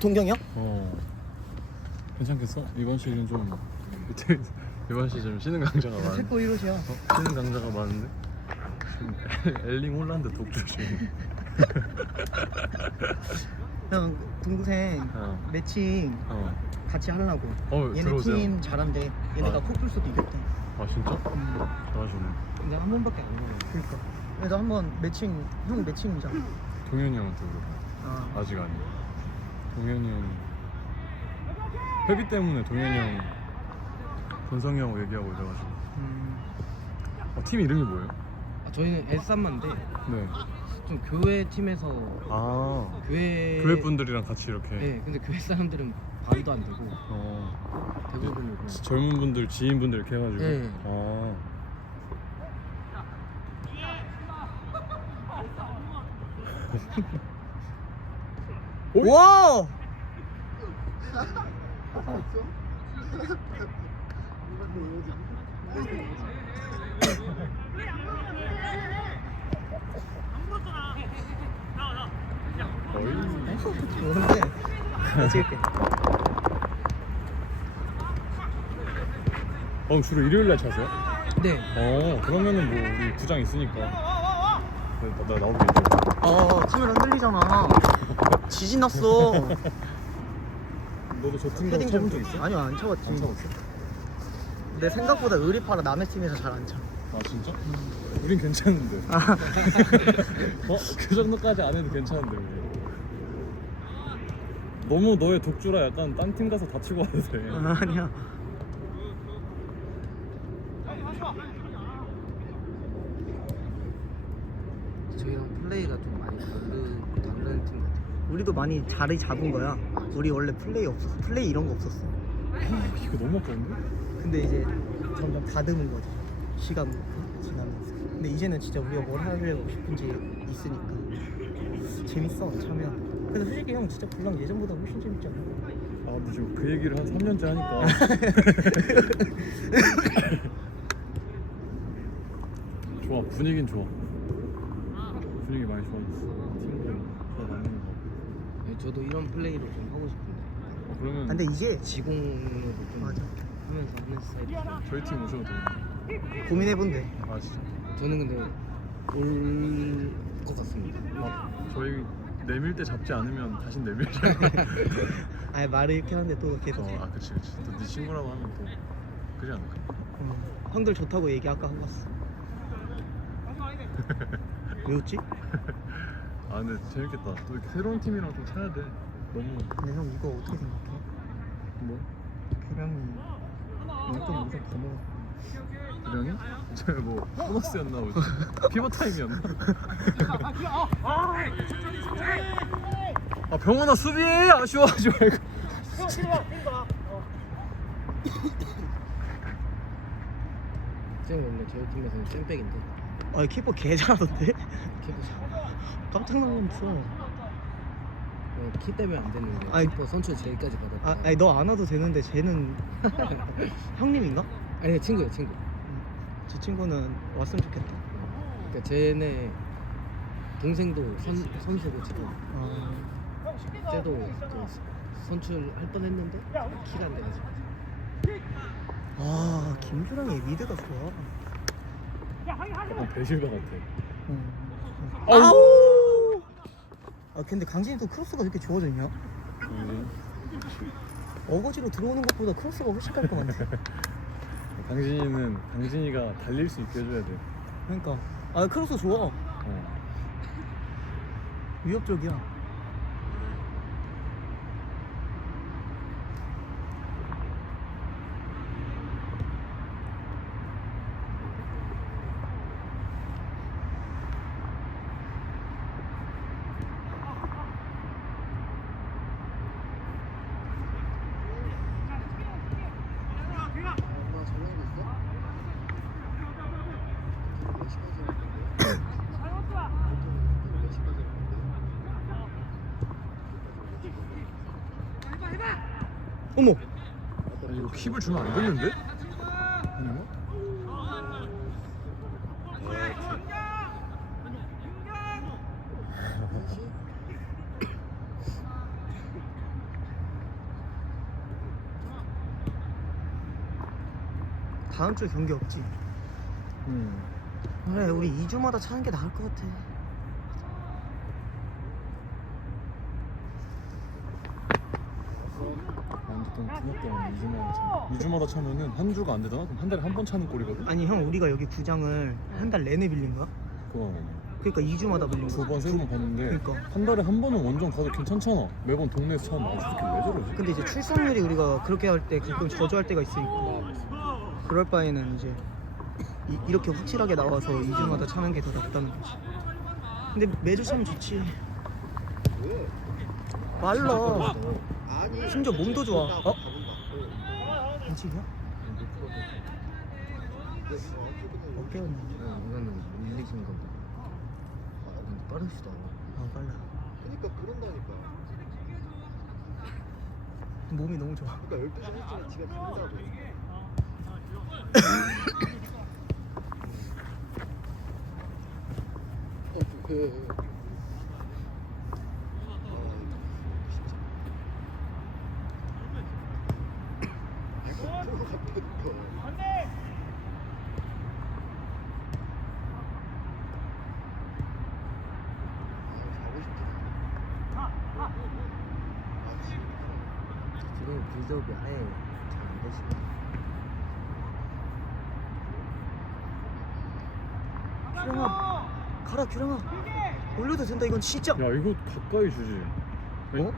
동경이 형? 어. 괜찮겠어? 이번 시즌 좀 이번 시즌 쉬는 강자가 많은데. 세코 1호시야 어? 쉬는 강자가 많은데. 엘링 홀란드 독주 중에. 형 동생 어. 매칭 어. 같이 하려고 어, 얘네 들어오세요. 팀 잘한대 얘네가 아. 코뿔소도 이겼대 아 진짜? 음. 잘하시네. 근데 한 번밖에 안 가요 그니까 그래서 한번 매칭 형 매칭이잖아 동현이 형한테 물어봐. 아, 아직 아니야. 동현이 형. 회비 때문에 동현이 형, 권성이 형 얘기하고 이래가지고. 음. 어, 팀 이름이 뭐예요? 아, 저희는 S3만데 네. 좀 교회 팀에서 아. 교회 교회 분들이랑 같이 이렇게. 네 근데 교회 사람들은 반도 안 되고 어. 대부분이고 지- 젊은 분들, 지인분들 이렇게 해가지고. 네. 아. 와! 거의. 뭔데? 나 찍을게 어, 주로 일요일 날 차세요? 네 어, 그러면은 뭐 우리 구장 있으니까. 네, 나, 나 해줘. 아 카메라 흔들리잖아 지진 났어 너도 저팀 헤딩 쳐본 좀적 있어? 아니요 안 쳐봤지 안 쳐봤어? 근데 생각보다 의리파라 남의 팀에서 잘 안 쳐. 아 진짜? 우린 괜찮은데. 아, 어? 그 정도까지 안 해도 괜찮은데 우리. 너무 너의 독주라 약간 딴 팀 가서 다치고 와도 돼. 아니야. 저희랑 플레이가 좀 많이 다른 다른 팀 같아요 우리도 많이 자리 잡은 거야. 우리 원래 플레이 없었어. 플레이 이런 거 없었어. 이거 너무 아까운데? 근데 이제 점점 다듬은 거지. 시간 지나면서. 근데 이제는 진짜 우리가 뭘 하려고 싶은지 있으니까 재밌어 참여. 근데 솔직히 형 진짜 불랑 예전보다 훨씬 재밌지 않아? 아 근데 지금 그 얘기를 한 3년째 하니까 좋아 분위긴 좋아 분위기 많이 좋아졌어 저도 이런 플레이로 좀 하고 싶은데 어, 그러면 아, 근데 이제 지공으로 좀 맞아. 하면서 하는 스타일이에요 저희 팀 오셔도 돼요 고민해본대. 아 진짜 저는 근데 올 것 같습니다 막 저희 내밀 때 잡지 않으면 다시 내밀잖아 아 말을 이렇게 하는데 또 계속. 어, 아 그치 그치 또네 친구라고 하면 또 그러지 않을까 음, 형들 좋다고 얘기 아까 하고 왔어. 왜 웃지? 아 근데 재밌겠다 또 이렇게 새로운 팀이랑 좀 쳐야 돼 너무 근데 형 이거 어떻게 생각해? 뭐 교량이 좀 엄청 더 먹었어. 구령이? 저뭐 보너스였나 뭐지 피버 타임이었나? 아 병원아 수비해 아쉬워하지 말고 쌤 원래 저희 팀에서는 쌤백인데 아 키퍼 개 잘하던데? 키퍼 깜짝 놀랐어. 어, 키 때문에 안 됐는데 아이. 키퍼 선출 제일까지 받았다 아, 아니 너 안 와도 되는데 쟤는 형님인가? 아니 친구예요 친구 저 친구는 왔으면 좋겠다. 그러니까 쟤네 동생도 선, 선수고 지금 아, 쟤도 그 선출할 뻔했는데 키가 안 돼가지고 와 김주랑의 미드가 좋아. 약간 배실가 같아 응. 아우. 아 근데 강진이도 크로스가 이렇게 좋아졌냐? 어거지로 들어오는 것보다 크로스가 훨씬 깔끔한데. 당진이는 당진이가 달릴 수 있게 해줘야 돼 그러니까 아 크로스 좋아. 어. 위협적이야. 어머 아니, 이거 킵을 주면 안 되는데? 아니야? 다음 주에 경기 없지? 음. 그래 우리 2주마다 차는 게 나을 것 같아 완전 분업병 2주마다 차. 2주마다 차면은 한 주가 안 되잖아. 그럼 한 달에 한 번 차는 꼴이거든. 아니 형 우리가 여기 구장을 한 달 내내 빌린 거야? 그거 그러니까 2주마다 빌린 거야. 두번 세 번 봤는데 그러니까. 한 달에 한 번은 원정 가도 괜찮잖아. 매번 동네에서 차는 아 저렇게 왜 저러지? 근데 이제 출산율이 우리가 그렇게 할 때 가끔 저조할 때가 있으니까 그럴 바에는 이제 이, 렇게 확실하게 나와서 2주마다 차는 게 더 낫다는 거지. 근데 매주 차면 좋지. 빨라. 심지어 몸도 좋아. 어? 반칙이야? 어깨였네. 이거는 밀리신 건데. 근데 빠르시다. 아 빨라. 그러니까 그런다니까. 몸이 너무 좋아. 그러니까 12시 일찍에 지가 된다고. 어, 그. 지금 빌드업이 아예 잘 안 되시네. 규령아, 가라 규령아. 올려도 된다 이건 진짜. 야 이거 가까이 주지. 어?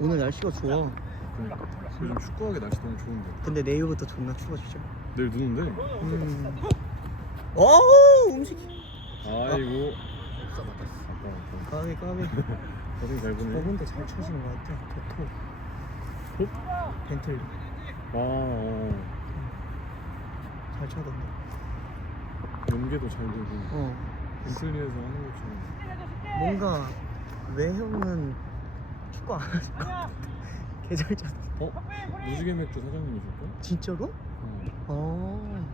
오늘 날씨가 좋아. 그러니까 요즘 축구하기 날씨 너무 좋은데. 근데 내일부터 존나 추워지죠. 내일 누는데? 음. 어우 움직. 아이고. 아까 까비 까비. 사진 잘 보네. 저분도 잘 쳐지는 것 같아. 도토. 톱? 벤틀리 아, 어. 잘 쳐던데. 연계도 잘 되고. 어. 벤틀리에서 하는 것처럼. 뭔가 왜 형은 축구 안? 개잘 쳐. 어? 무지개 맥주 사장님이실까? 진짜로? 어. 어.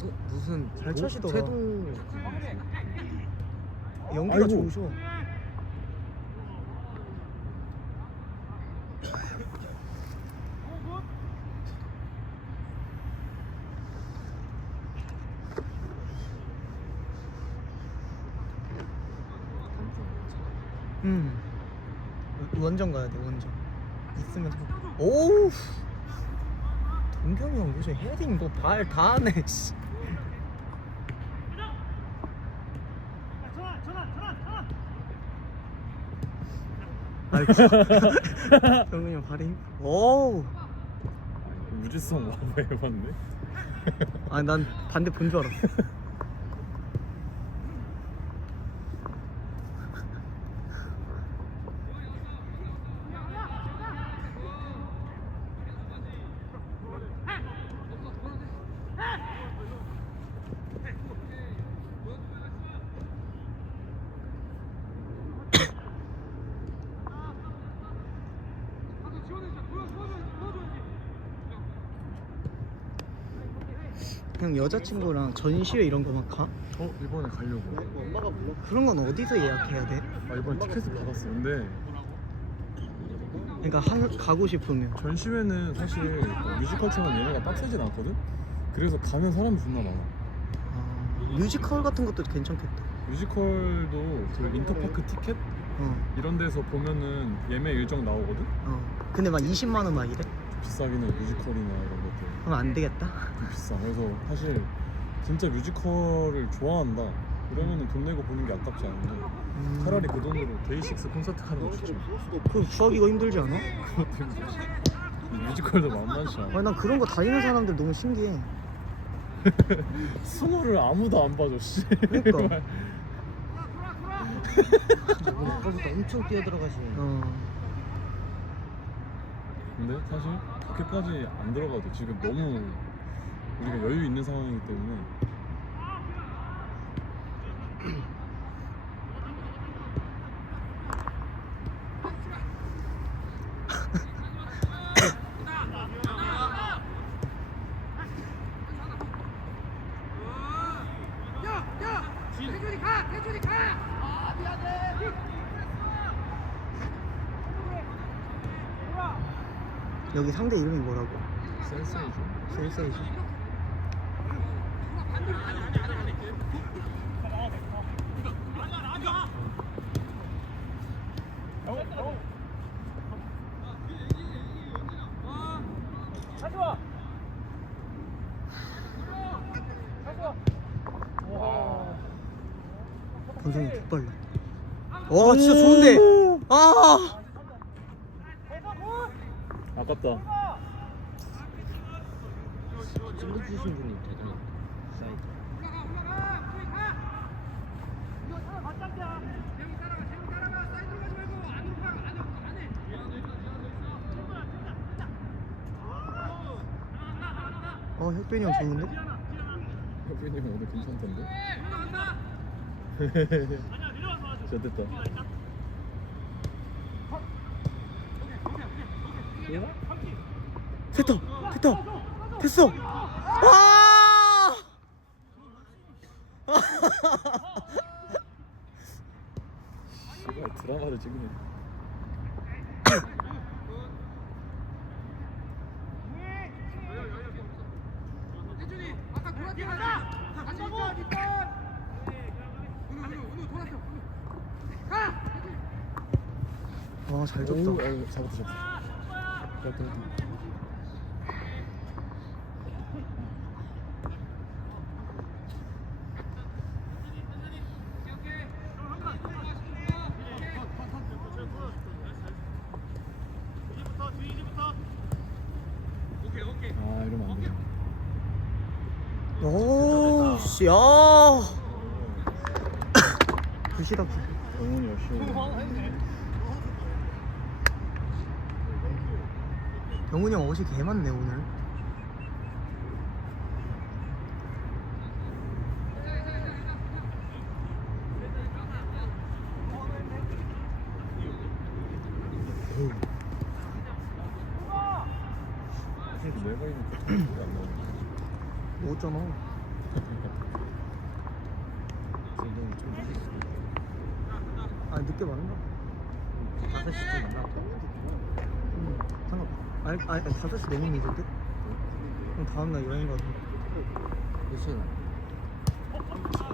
어, 무슨 잘 차시더라. 최동 연기가 아이고. 좋으셔. 음. 원정 가야 돼 원정. 있으면 동경이 형 요새 헤딩 너발다 하네. 씨. 아이고. 동근이 형 발이. 힘- 오우. 무지성 와봐 해봤네. 아난 반대 본 줄 알았어. 형 여자친구랑 전시회 이런 거 막 가? 어 이번에 가려고. 엄마가 불러. 그런 건 어디서 예약해야 돼? 아 이번 티켓을 받았어. 근데 그러니까 한, 가고 싶으면 전시회는 사실 그 뮤지컬처럼 얘네가 빡세진 않거든. 그래서 가면 사람이 존나 많아. 아, 뮤지컬 같은 것도 괜찮겠다. 뮤지컬도 그 인터파크 티켓 어, 이런 데서 보면은 예매 일정 나오거든. 어. 근데 막 20만 원 막 이래? 비싸긴 해 뮤지컬이나 이런 것들 그럼 안 되겠다. 좀 비싸. 그래서 사실 진짜 뮤지컬을 좋아한다. 이러면은 돈 내고 보는 게 아깝지 않은데 음. 차라리 그 돈으로 데이식스 콘서트 가는 거 좋지. 그거 구하기가 힘들지 않아? 그것도 힘들지. 뮤지컬도 만만치 않아. 아니 난 그런 거 다니는 사람들 너무 신기해. 승우를 아무도 안 봐줘 씨. 그러니까. 아까부터 엄청 뛰어들어가시. 어. 근데 사실 그렇게까지 안 들어가도 지금 너무 우리가 여유 있는 상황이기 때문에 여기 상대 이름이 뭐라고? 센세이죠. 센세이션. 권성이 뒷발로. 와 진짜 좋은데. 아. 아깝다. 찍어주신 분이 대단하다. 사이드. 어 혁변이 형 좋은데? 혁빈이 형 오늘 괜찮던데? 잘 됐다. 됐다 됐다 됐어. 와. 씨발 드라마를 찍네. 와잘 줬다. 잡았다 잡았다. 잡았다 잡았다. 아 이러면 안 돼. 오, 씨, 야. 굿이다, 굿. 영훈이 역시. 영훈이 형 옷이 개 많네, 오늘. 먹었잖아. 아, 늦게 왔나? 5시쯤 만나. 응, 상관. 아니, 아니, 5시 내민이던데? 그럼 다음날 여행 가서. 몇 시에 나?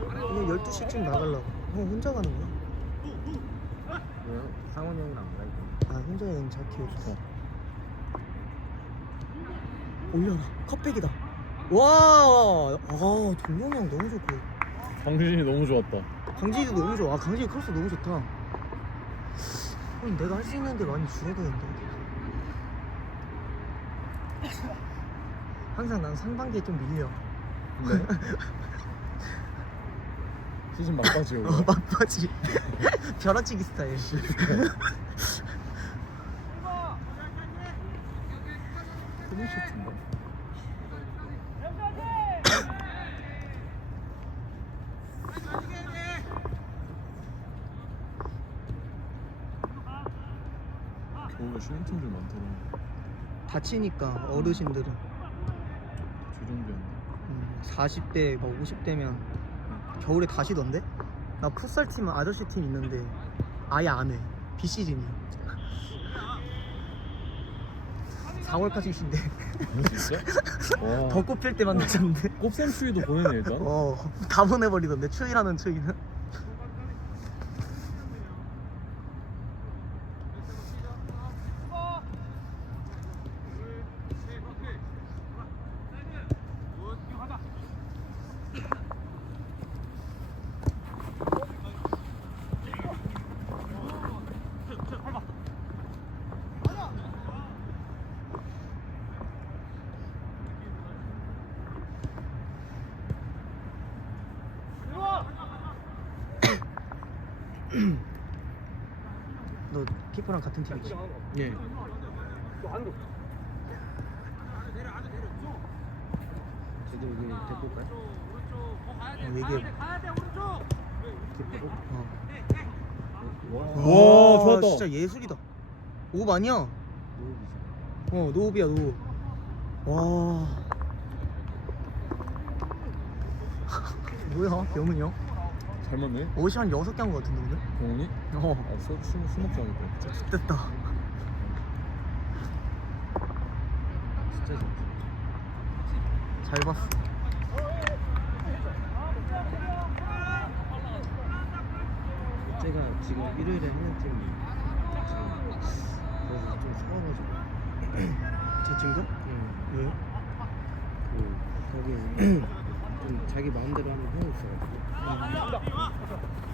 그냥 12시쯤 나가려고. 형 혼자 가는 거야? 왜요? 상원 형이랑 안 가니까. 아, 혼자 여행 잘 키워줘. 올려라. 컵백이다. 와, 아, 동영이 형 너무 좋고. 강진이 너무 좋았다. 강진이도 너무 좋아. 아, 강진이 크로스 너무 좋다. 내가 할 수 있는 게 많이 줄어드는데. 항상 난 상반기에 좀 밀려. 네. 시즌 막바지 어. 막바지. 벼락치기 스타일. 클린시트인가? 겨울에 쉬는 팀들 많더라. 다치니까 어르신들은? 음, 40대, 막 50대면 겨울에 다시던데? 나 풋살 팀은 아저씨 팀 있는데 아예 안 해. 비시즌이야. 4월까지 쉰대. 진짜? 와. 벚꽃 필 때 만 나셨는데. 꼽샘 추위도 보내네 일단. 어, 다 보내버리던데 추위라는 추위는. 너 키퍼랑 같은 팀이지? 예. 저도 여기 데리고 올까요? 어, 얘기해. 키퍼로? 어. 와, 좋았다. 진짜 예술이다. 오브 아니야? 어, 노업이야, 노업. 와. 뭐야, 형? 잘 맞네. 옷이 한 6개 한거 같은데, 오늘? 병훈이? 어, 아, 술, 술, 술 먹자니까. 됐다. 좋다. 잘 봤어. 제가 지금 일요일에 하는 팀이 지금 그래서 좀 서워가지고. 저 친구? 응. 왜? 그 거기 좀 자기 마음대로 하는 형이 있어가지고. 그러니까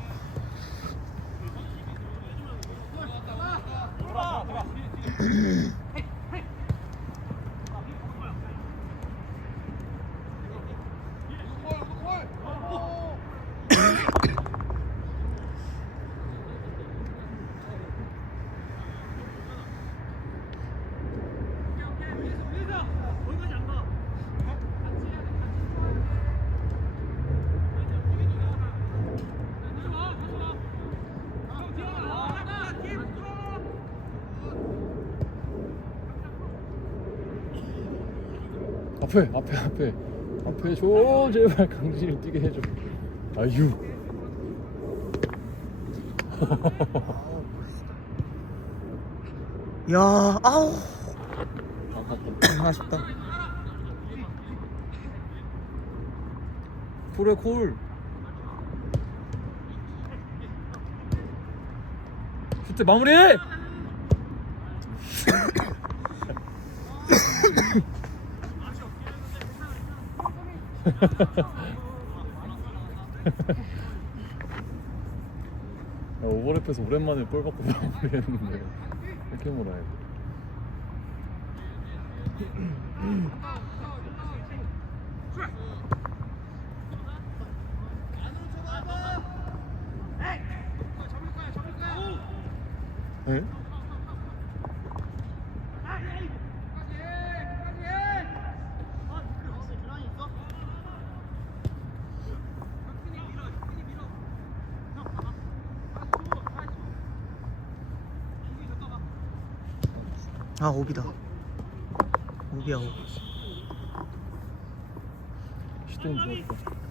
앞에 앞에 앞에. 앞에 줘 제발 강진이 뛰게 해줘. 아유. 야, 아우. 아깝다 아쉽다. 콜에 콜. 슈트 마무리 야, 오버랩해서 오랜만에 볼 받고 마무리했는데 이렇게 몰아야 돼 에? 아, 오비다. 오비야, 오비. 시도는 좋았다.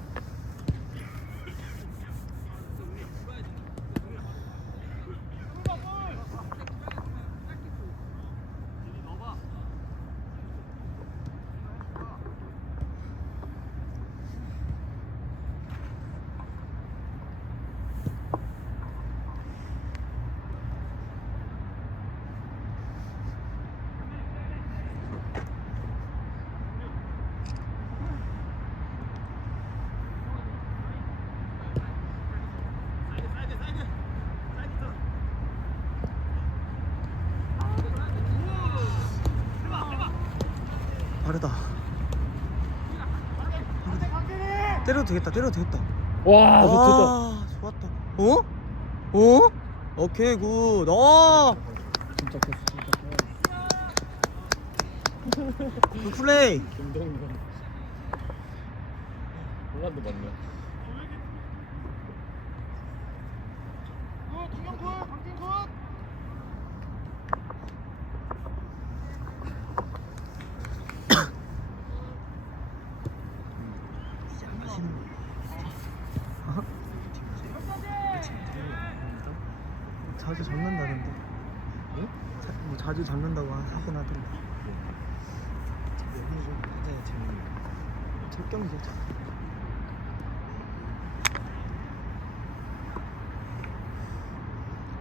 빠르다. 때려도 되겠다, 때려도 되겠다. 와 좋다 아, 좋았다. 어? 어? 오케이, 굿. 어! 진짜 컸어 진짜 커굿 플레이. 김동현 홀란드 맞네 이제 안 하시는 거. 어? 자주 잡는다던데. 응? 자, 뭐 자주 잡는다고 하- 하긴 하던데. 영상 좀 하자 재밌는 거. 첫 경기죠. 첫 경기.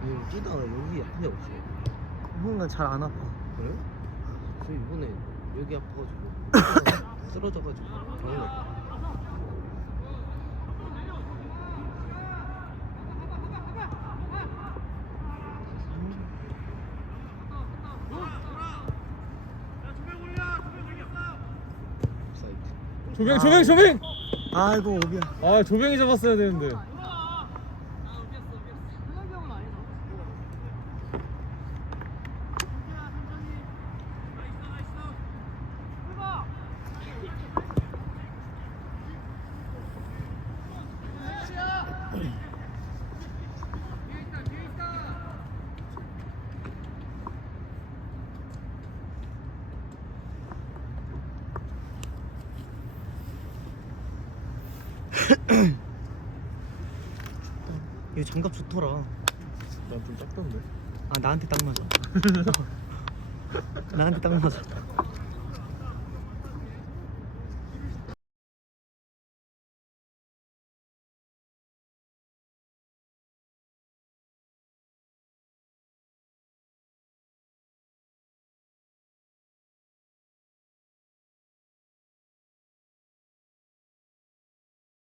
형 뛰다가 여기 아픈 데 없어요? 형은 잘안 아파. 그래? 저 이번에 여기 아파가지고 쓰러져가지고 병원 갔다. 조병 조병 조병 아이고 오비야. 아 조병이 잡았어야 되는데 이거 장갑 좋더라. 난좀 작던데 아 나한테 딱 맞아. 나한테 딱 맞아.